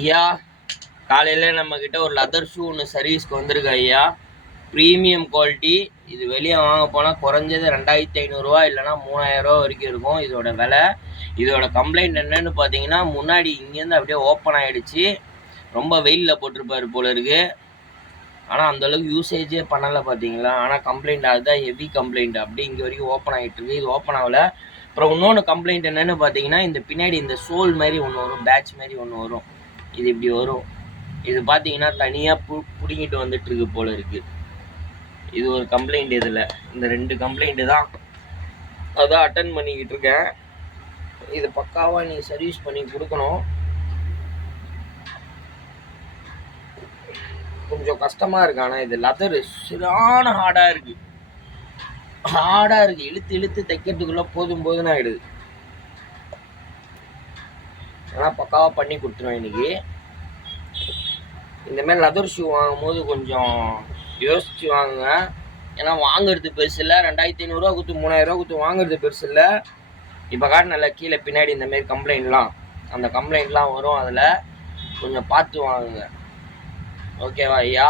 ஐயா, காலையில் நம்மக்கிட்ட ஒரு லெதர் ஷூ ஒன்று சர்வீஸ்க்கு வந்திருக்கு ஐயா. Premium quality. இது வெளியே வாங்க போனால் குறைஞ்சது 2500 இல்லைனா 3000 வரைக்கும் இருக்கும் இதோட விலை. இதோட கம்ப்ளைண்ட் என்னன்னு பார்த்தீங்கன்னா, முன்னாடி இங்கேருந்து அப்படியே ஓப்பன் ஆகிடுச்சு. ரொம்ப வெயிலில் போட்டிருப்பாரு போல இருக்கு. ஆனால் அந்தளவுக்கு யூசேஜே பண்ணலை பார்த்தீங்களா. ஆனால் கம்ப்ளைண்ட் அதுதான் ஹெவி கம்ப்ளைண்ட். அப்படி இங்கே வரைக்கும் ஓப்பன் ஆகிட்டு இருக்கு. இது ஓப்பன் ஆகலை. அப்புறம் இன்னொன்று கம்ப்ளைண்ட் என்னென்னு பார்த்தீங்கன்னா, இந்த பின்னாடி இந்த சோல் மாதிரி ஒன்று வரும், பேட்ச் மாதிரி ஒன்று வரும். இது இப்படி வரும். இது பார்த்தீங்கன்னா தனியாக பிடிங்கிட்டு வந்துட்டுருக்கு போல இருக்குது. இது ஒரு கம்ப்ளைண்ட். இதில் இந்த 2 கம்ப்ளைண்ட்டு தான் அதான் அட்டன் பண்ணிக்கிட்டு இருக்கேன். இது பக்காவாக நீ சர்வீஸ் பண்ணி கொடுக்கணும். கொஞ்சம் கஷ்டமாக இருக்கு. ஆனால் இது லெதரு சரியான ஹார்டாக இருக்குது. இழுத்து இழுத்து தைக்கிறதுக்குள்ளே போதும்னு ஆகிடுது. ஆனால் பக்காவாக பண்ணி கொடுத்துருவேன் இன்னைக்கு. இந்தமாதிரி லெதர் ஷூ வாங்கும்போது கொஞ்சம் யோசிச்சு வாங்குங்க. ஏன்னா வாங்குறது பெருசு இல்லை. 2500 கொடுத்து 3000 கொடுத்து வாங்குறது பெருசு இல்லை. இப்போ காட்டினல கீழே பின்னாடி இந்தமாரி கம்ப்ளைண்ட்லாம், அந்த கம்ப்ளைண்ட்லாம் வரும். அதில் கொஞ்சம் பார்த்து வாங்குங்க. ஓகேவா ஐயா?